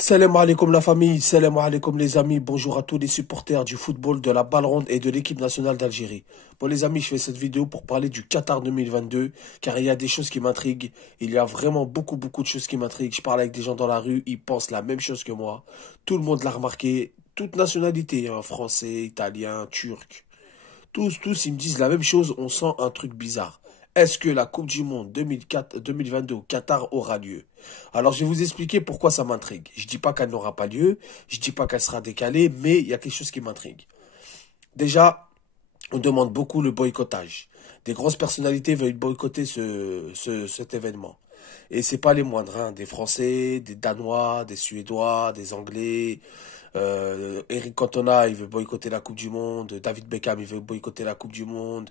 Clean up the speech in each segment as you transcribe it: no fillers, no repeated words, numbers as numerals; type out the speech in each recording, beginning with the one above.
Salam alaikum la famille, salam alaikum les amis, bonjour à tous les supporters du football, de la balle ronde et de l'équipe nationale d'Algérie. Bon les amis, je fais cette vidéo pour parler du Qatar 2022, car il y a des choses qui m'intriguent, il y a vraiment beaucoup de choses qui m'intriguent. Je parle avec des gens dans la rue, ils pensent la même chose que moi, tout le monde l'a remarqué, toute nationalité, hein, français, italien, turc, tous ils me disent la même chose, on sent un truc bizarre. Est-ce que la Coupe du Monde 2022 au Qatar aura lieu? Alors, je vais vous expliquer pourquoi ça m'intrigue. Je dis pas qu'elle n'aura pas lieu, je dis pas qu'elle sera décalée, mais il y a quelque chose qui m'intrigue. Déjà, on demande beaucoup le boycottage. Des grosses personnalités veulent boycotter cet événement. Et c'est pas les moindres, hein. Des Français, des Danois, des Suédois, des Anglais. Eric Cantona, il veut boycotter la Coupe du Monde. David Beckham, il veut boycotter la Coupe du Monde.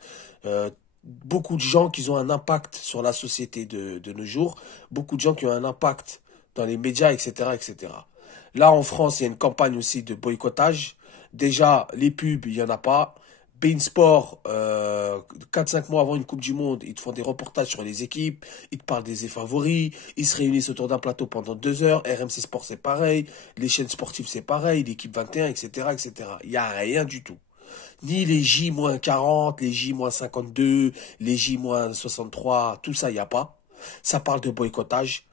Beaucoup de gens qui ont un impact sur la société de nos jours. Beaucoup de gens qui ont un impact dans les médias, etc., etc. Là, en France, il y a une campagne aussi de boycottage. Déjà, les pubs, il n'y en a pas. Bein Sport, 4-5 mois avant une Coupe du Monde, ils te font des reportages sur les équipes, ils te parlent des favoris, ils se réunissent autour d'un plateau pendant 2 heures, RMC Sport c'est pareil, les chaînes sportives c'est pareil, l'équipe 21, etc., etc. Il n'y a rien du tout. Ni les J-40, les J-52, les J-63, tout ça, il n'y a pas. Ça parle de boycottage.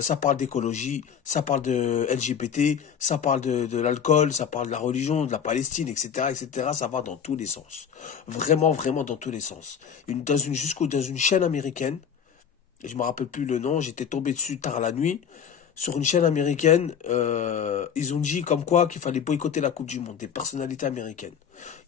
Ça parle d'écologie, ça parle de LGBT, ça parle de l'alcool, ça parle de la religion, de la Palestine, etc., etc. Ça va dans tous les sens. Vraiment, vraiment dans tous les sens. Dans une chaîne américaine, je me rappelle plus le nom, j'étais tombé dessus tard la nuit, sur une chaîne américaine, ils ont dit comme quoi qu'il fallait boycotter la Coupe du Monde, des personnalités américaines.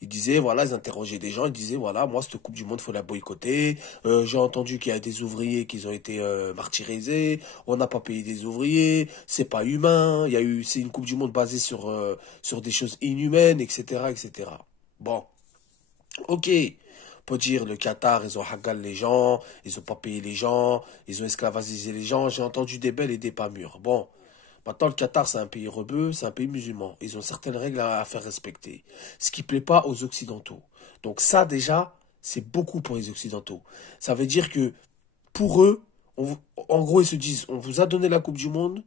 Ils disaient, voilà, ils interrogeaient des gens, ils disaient, voilà, moi, cette Coupe du Monde, il faut la boycotter. J'ai entendu qu'il y a des ouvriers qui ont été martyrisés, on n'a pas payé des ouvriers, c'est pas humain, c'est une Coupe du Monde basée sur des choses inhumaines, etc., etc. Bon, ok. On peut dire le Qatar, ils ont hagal les gens, ils ont pas payé les gens, ils ont esclavagisé les gens. J'ai entendu des belles et des pas mûres. Bon, maintenant le Qatar c'est un pays rebeu, c'est un pays musulman. Ils ont certaines règles à faire respecter. Ce qui plaît pas aux Occidentaux. Donc ça déjà, c'est beaucoup pour les Occidentaux. Ça veut dire que pour eux, en gros ils se disent, on vous a donné la Coupe du Monde,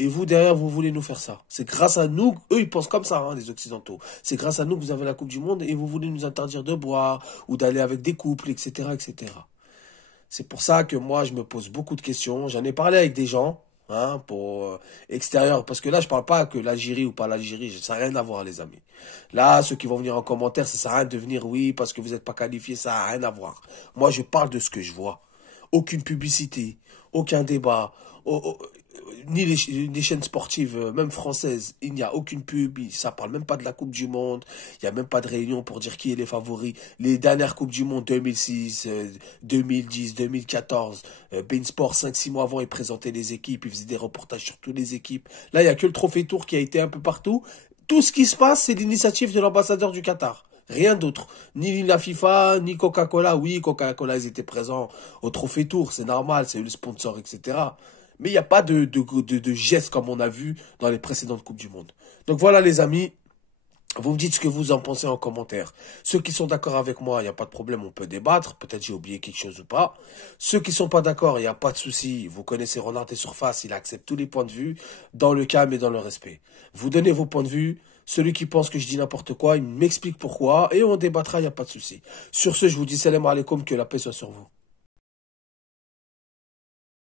et vous, derrière, vous voulez nous faire ça. C'est grâce à nous, eux, ils pensent comme ça, hein, les Occidentaux. C'est grâce à nous que vous avez la Coupe du Monde et vous voulez nous interdire de boire ou d'aller avec des couples, etc., etc. C'est pour ça que moi, je me pose beaucoup de questions. J'en ai parlé avec des gens, hein, pour extérieur, parce que là, je parle pas que l'Algérie ou pas l'Algérie, ça n'a rien à voir, les amis. Là, ceux qui vont venir en commentaire, ça sert à rien de venir, oui, parce que vous n'êtes pas qualifié, ça n'a rien à voir. Moi, je parle de ce que je vois. Aucune publicité, aucun débat, ni les chaînes sportives, même françaises, il n'y a aucune pub, ça parle même pas de la Coupe du Monde, il n'y a même pas de réunion pour dire qui est les favoris. Les dernières Coupes du Monde, 2006, 2010, 2014, Bein Sport, 5-6 mois avant, ils présentaient les équipes, ils faisaient des reportages sur toutes les équipes. Là, il n'y a que le Trophée Tour qui a été un peu partout. Tout ce qui se passe, c'est l'initiative de l'ambassadeur du Qatar. Rien d'autre. Ni la FIFA, ni Coca-Cola. Oui, Coca-Cola, ils étaient présents au Trophée Tour, c'est normal, c'est eux le sponsor, etc. Mais il n'y a pas de gestes comme on a vu dans les précédentes Coupes du Monde. Donc voilà les amis, vous me dites ce que vous en pensez en commentaire. Ceux qui sont d'accord avec moi, il n'y a pas de problème, on peut débattre. Peut-être j'ai oublié quelque chose ou pas. Ceux qui sont pas d'accord, il n'y a pas de souci. Vous connaissez Renard des Surfaces, il accepte tous les points de vue, dans le calme et dans le respect. Vous donnez vos points de vue. Celui qui pense que je dis n'importe quoi, il m'explique pourquoi. Et on débattra, il n'y a pas de souci. Sur ce, je vous dis salam alaikum, que la paix soit sur vous.